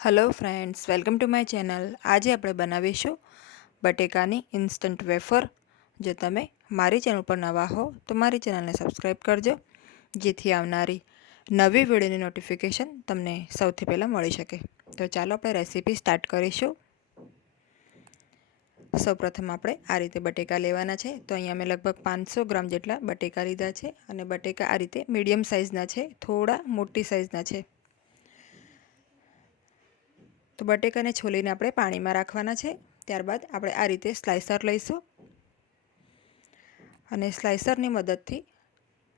Hello friends welcome to my channel આજે આપણે બનાવીશું બટેકાની ઇન્સ્ટન્ટ વેફર જો તમે મારી ચેનલ પર નવા હો, તો મારી ચેનલને સબસ્ક્રાઈબ કરજો, જેથી આવનારી નવી વિડીયોની નોટિફિકેશન તમને સૌથી પહેલાં મળી શકે. તો ચાલો આપણે રેસીપી સ્ટાર્ટ કરીશું. સૌપ્રથમ આપણે આ રીતે બટેકા લેવાના છે. તો અહીંયા મેં લગભગ પાંચસો ગ્રામ જેટલા બટેકા લીધા છે અને બટેકા આ રીતે મીડિયમ સાઇઝના છે, થોડા મોટી સાઇઝના છે. તો બટેકાને છોલીને આપણે પાણીમાં રાખવાના છે. ત્યારબાદ આપણે આ રીતે સ્લાઇસર લઈશું. અને સ્લાઇસરની મદદથી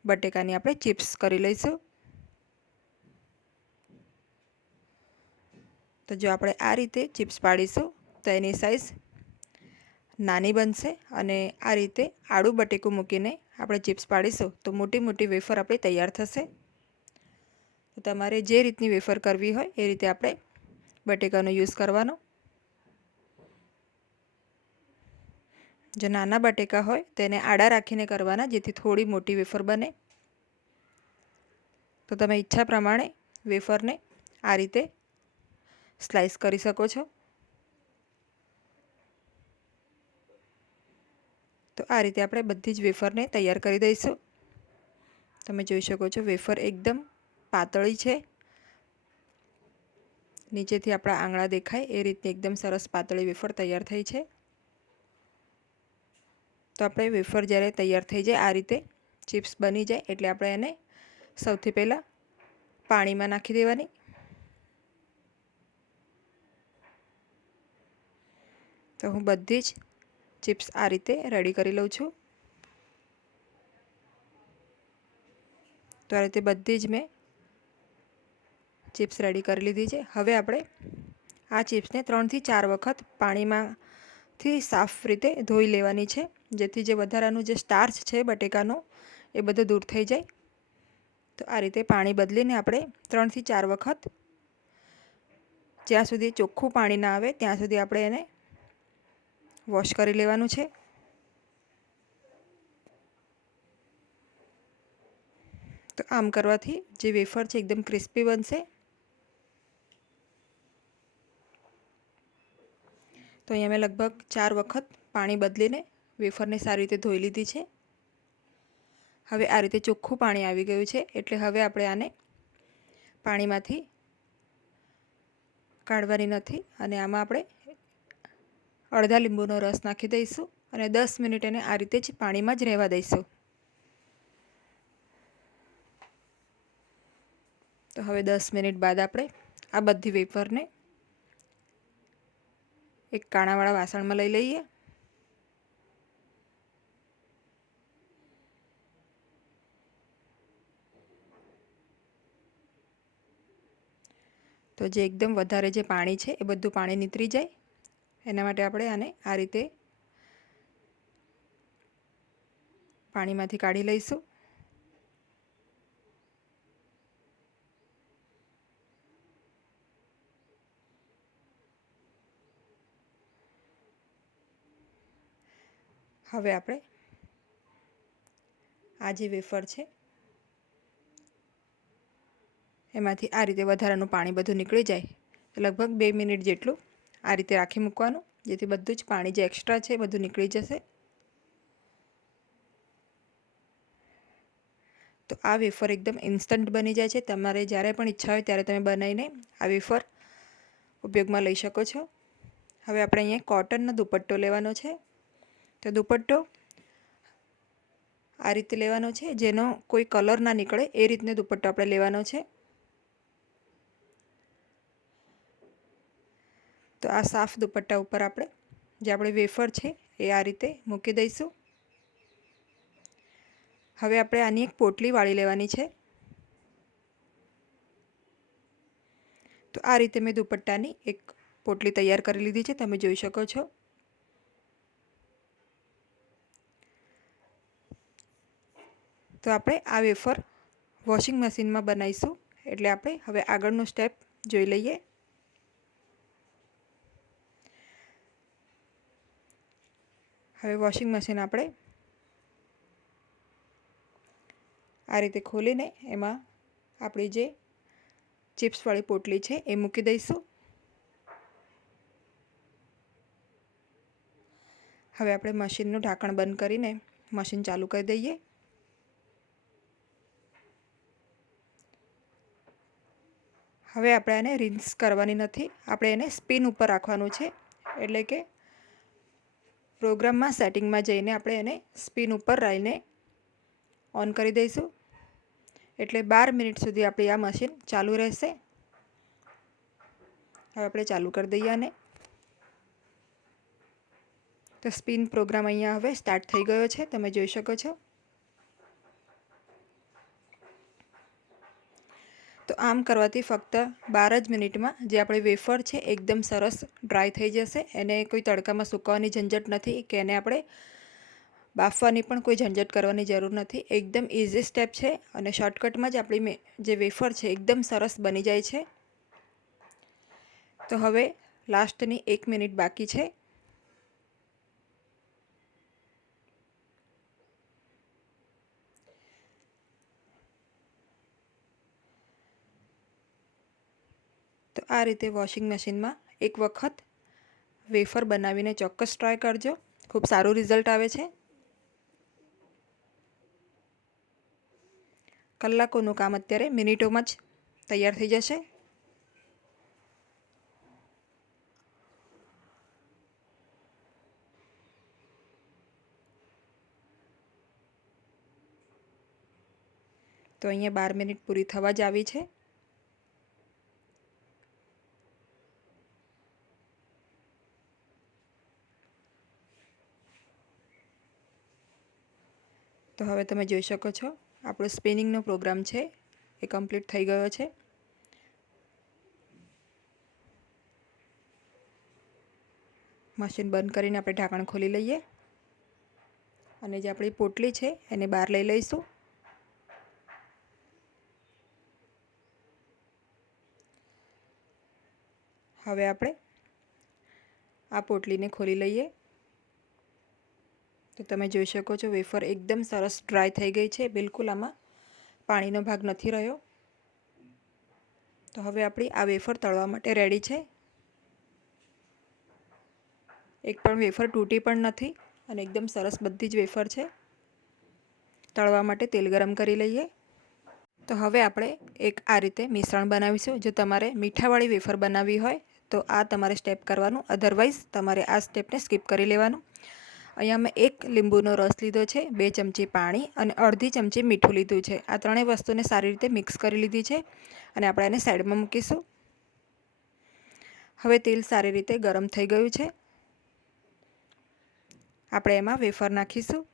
બટેકાની આપણે ચિપ્સ કરી લઈશું. તો જો આપણે આ રીતે ચિપ્સ પાડીશું, તો એની સાઈઝ નાની બનશે અને આ રીતે આડું બટેકું મૂકીને આપણે ચિપ્સ પાડીશું, તો મોટી મોટી વેફર આપણી તૈયાર થશે. તો તમારે જે રીતની વેફર કરવી હોય એ રીતે આપણે બટેકાનો યુઝ કરવાનો. જો નાના બટેકા હોય તેને આડા રાખીને કરવાના, જેથી થોડી મોટી વેફર બને. તો તમે ઈચ્છા પ્રમાણે વેફરને આ રીતે સ્લાઇસ કરી શકો છો. તો આ રીતે આપણે બધી જ વેફરને તૈયાર કરી દઈશું. તમે જોઈ શકો છો વેફર એકદમ પાતળી છે. નીચેથી આપણા આંગળા દેખાય, એ રીતની એકદમ સરસ પાતળી વેફર તૈયાર થઈ છે. તો આપણે વેફર જ્યારે તૈયાર થઈ જાય, આ રીતે ચિપ્સ બની જાય, એટલે આપણે એને સૌથી પહેલાં પાણીમાં નાખી દેવાની. તો હું બધી જ ચિપ્સ આ રીતે રેડી કરી લઉં છું. તો આ રીતે બધી જ મેં ચિપ્સ રેડી કરી લીધી છે. હવે આપણે આ ચિપ્સને ત્રણથી ચાર વખત પાણીમાંથી સાફ રીતે ધોઈ લેવાની છે, જેથી જે વધારાનું જે સ્ટાર્ચ છે બટેકાનું, એ બધું દૂર થઈ જાય. તો આ રીતે પાણી બદલીને આપણે ત્રણથી ચાર વખત જ્યાં સુધી ચોખ્ખું પાણી ના આવે, ત્યાં સુધી આપણે એને વોશ કરી લેવાનું છે. તો આમ કરવાથી જે વેફર છે, એકદમ ક્રિસ્પી બનશે. તો અહીંયા મેં લગભગ ચાર વખત પાણી બદલીને વેફરને સારી રીતે ધોઈ લીધી છે. હવે આ રીતે ચોખ્ખું પાણી આવી ગયું છે, એટલે હવે આપણે આને પાણીમાંથી કાઢવાની નથી અને આમાં આપણે અડધા લીંબુનો રસ નાખી દઈશું અને દસ મિનિટ એને આ રીતે જ પાણીમાં જ રહેવા દઈશું. તો હવે દસ મિનિટ બાદ આપણે આ બધી વેફરને એક કાણાવાળા વાસણમાં લઈ લઈએ. તો જે એકદમ વધારે જે પાણી છે એ બધું પાણી નીતરી જાય. એના માટે આપણે આને આ રીતે પાણીમાંથી કાઢી લઈશું. હવે આપણે આ જે વેફર છે, એમાંથી આ રીતે વધારાનું પાણી બધું નીકળી જાય. લગભગ બે મિનિટ જેટલું આ રીતે રાખી મૂકવાનું, જેથી બધું જ પાણી જે એક્સ્ટ્રા છે બધું નીકળી જશે. તો આ વેફર એકદમ ઇન્સ્ટન્ટ બની જાય છે. તમારે જ્યારે પણ ઈચ્છા હોય ત્યારે તમે બનાવીને આ વેફર ઉપયોગમાં લઈ શકો છો. હવે આપણે અહીંયા કોટનનો દુપટ્ટો લેવાનો છે. તો દુપટ્ટો આ રીતે લેવાનો છે. જેનો કોઈ કલર ના નીકળે એ રીતને દુપટ્ટો આપણે લેવાનો છે. તો આ સાફ દુપટ્ટા ઉપર આપણે જે આપણે વેફર છે એ આ રીતે મૂકી દઈશું. હવે આપણે આની એક પોટલી વાળી લેવાની છે. તો આ રીતે મેં દુપટ્ટાની એક પોટલી તૈયાર કરી લીધી છે. તમે જોઈ શકો છો. તો આપણે આ વેફર વોશિંગ મશીનમાં બનાવીશું. એટલે આપણે હવે આગળનું સ્ટેપ જોઈ લઈએ. હવે વોશિંગ મશીન આપણે આ રીતે ખોલીને એમાં આપણી જે ચિપ્સવાળી પોટલી છે એ મૂકી દઈશું. હવે આપણે મશીનનું ઢાંકણ બંધ કરીને મશીન ચાલુ કરી દઈએ. હવે આપણે આને રિન્સ કરવાની નથી. આપણે એને સ્પિન ઉપર રાખવાનું છે. એટલે કે પ્રોગ્રામમાં સેટિંગમાં જઈને આપણે એને સ્પિન ઉપર રહીને ઓન કરી દઈશું. એટલે બાર મિનિટ સુધી આપણી આ મશીન ચાલુ રહેશે. હવે આપણે ચાલુ કરી દઈએ આને. તો સ્પિન પ્રોગ્રામ અહીંયા હવે સ્ટાર્ટ થઈ ગયો છે. તમે જોઈ શકો છો. તો આમ કરવાથી ફક્ત બાર જ મિનિટમાં જે આપણે વેફર છે એકદમ સરસ ડ્રાય થઈ જશે. એને કોઈ તડકામાં સૂકવવાની ઝંઝટ નથી કે એને આપણે બાફવાની પણ કોઈ ઝંઝટ કરવાની જરૂર નથી. એકદમ ઇઝી સ્ટેપ છે અને શોર્ટકટમાં જ આપણી જે વેફર છે એકદમ સરસ બની જાય છે. તો હવે લાસ્ટની એક મિનિટ બાકી છે તો આ રીતે વોશિંગ મશીનમાં એક વખત વેફર બનાવીને ચોક્કસ ટ્રાય કરજો. ખૂબ સારું રિઝલ્ટ આવે છે. કલાકોનું કામ અત્યારે મિનિટોમાં જ તૈયાર થઈ જશે. તો અહીંયા બાર મિનિટ પૂરી થવા જ આવી છે. તો હવે તમે જોઈ શકો છો, આપણો સ્પિનિંગનો પ્રોગ્રામ છે, એ કમ્પ્લીટ થઈ ગયો છે. મશીન બંધ કરીને આપણે ઢાંકણ ખોલી લઈએ. અને જે આપણી પોટલી છે, એને બહાર લઈ લઈશું. હવે આપણે આ પોટલીને ખોલી લઈએ. તો તમે જોઈ શકો છો, વેફર એકદમ સરસ ડ્રાય થઈ ગઈ છે. બિલકુલ આમાં પાણીનો ભાગ નથી રહ્યો. તો હવે આપણી આ વેફર તળવા માટે રેડી છે. એક પણ વેફર તૂટી પણ નથી અને એકદમ સરસ બધી જ વેફર છે. તળવા માટે તેલ ગરમ કરી લઈએ. તો હવે આપણે એક આ રીતે મિશ્રણ બનાવીશું. જો તમારે મીઠાવાળી વેફર બનાવવી હોય, તો આ તમારે સ્ટેપ કરવાનું. અધરવાઇઝ તમારે આ સ્ટેપને સ્કીપ કરી લેવાનું. અહીંયા મેં એક લીંબુનો રસ લીધો છે, બે ચમચી પાણી અને અડધી ચમચી મીઠું લીધું છે. આ ત્રણેય વસ્તુને સારી રીતે મિક્સ કરી લીધી છે અને આપણે એને સાઈડમાં મૂકીશું. હવે તેલ સારી રીતે ગરમ થઈ ગયું છે. આપણે એમાં વેફર નાખીશું.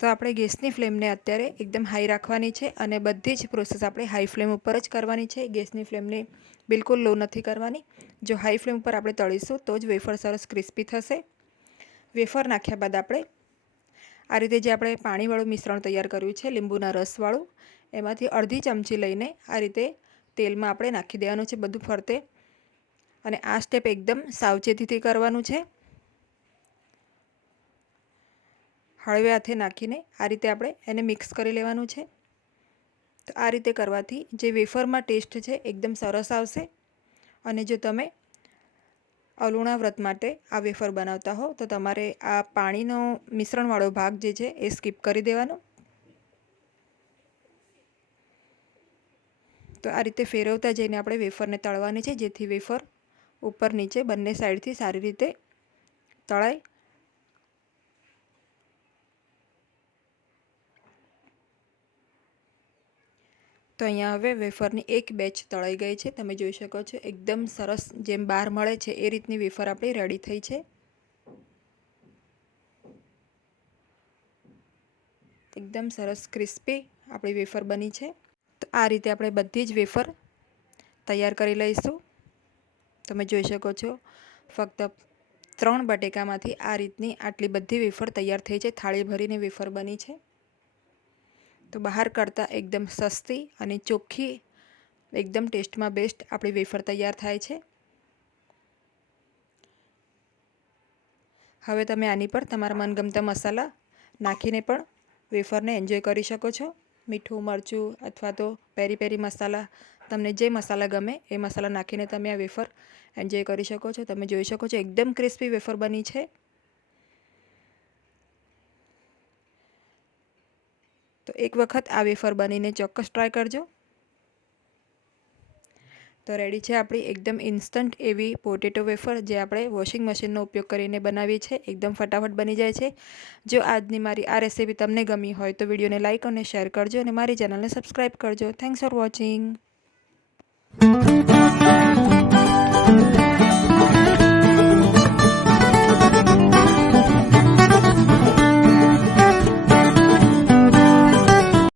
તો આપણે ગેસની ફ્લેમને અત્યારે એકદમ હાઈ રાખવાની છે અને બધી જ પ્રોસેસ આપણે હાઈ ફ્લેમ ઉપર જ કરવાની છે. ગેસની ફ્લેમને બિલકુલ લો નથી કરવાની. જો હાઈ ફ્લેમ ઉપર આપણે તળીશું તો જ વેફર સરસ ક્રિસ્પી થશે. વેફર નાખ્યા બાદ આપણે આ રીતે જે આપણે પાણીવાળું મિશ્રણ તૈયાર કર્યું છે, લીંબુના રસવાળું, એમાંથી અડધી ચમચી લઈને આ રીતે તેલમાં આપણે નાખી દેવાનું છે બધું ફરતે. અને આ સ્ટેપ એકદમ સાવચેતીથી કરવાનું છે. હળવે હાથે નાખીને આ રીતે આપણે એને મિક્સ કરી લેવાનું છે. તો આ રીતે કરવાથી જે વેફરમાં ટેસ્ટ છે એકદમ સરસ આવશે. અને જો તમે અલુણા વ્રત માટે આ વેફર બનાવતા હો તો તમારે આ પાણીનો મિશ્રણવાળો ભાગ જે છે એ સ્કીપ કરી દેવાનો. તો આ રીતે ફેરવતા જઈને આપણે વેફરને તળવાની છે, જેથી વેફર ઉપર નીચે બંને સાઈડથી સારી રીતે તળાય. તો અહીંયા હવે વેફરની એક બેચ તળાઈ ગઈ છે. તમે જોઈ શકો છો એકદમ સરસ જેમ બહાર મળે છે એ રીતની વેફર આપણી રેડી થઈ છે. એકદમ સરસ ક્રિસ્પી આપણી વેફર બની છે. તો આ રીતે આપણે બધી જ વેફર તૈયાર કરી લઈશું. તમે જોઈ શકો છો ફક્ત ત્રણ બટેકામાંથી આ રીતની આટલી બધી વેફર તૈયાર થઈ છે. થાળી ભરીને વેફર બની છે. તો બહાર કરતાં એકદમ સસ્તી અને ચોખ્ખી, એકદમ ટેસ્ટમાં બેસ્ટ આપણી વેફર તૈયાર થાય છે. હવે તમે આની પર તમારા મનગમતા મસાલા નાખીને પણ વેફરને એન્જોય કરી શકો છો. મીઠું, મરચું અથવા તો પેરી પેરી મસાલા, તમને જે મસાલા ગમે એ મસાલા નાખીને તમે આ વેફર એન્જોય કરી શકો છો. તમે જોઈ શકો છો, એકદમ ક્રિસ્પી વેફર બની છે. તો એક વખત આ વેફર બનીને ચોક્કસ ટ્રાય કરજો. તો રેડી છે આપણી એકદમ ઇન્સ્ટન્ટ એવી પોટેટો વેફર જે આપણે વોશિંગ મશીનનો ઉપયોગ કરીને બનાવીએ છીએ. એકદમ ફટાફટ બની જાય છે. જો આજની મારી આ રેસીપી તમને ગમી હોય તો વિડીયોને લાઇક અને શેર કરજો અને મારી ચેનલને સબસ્ક્રાઈબ કરજો. Thanks for watching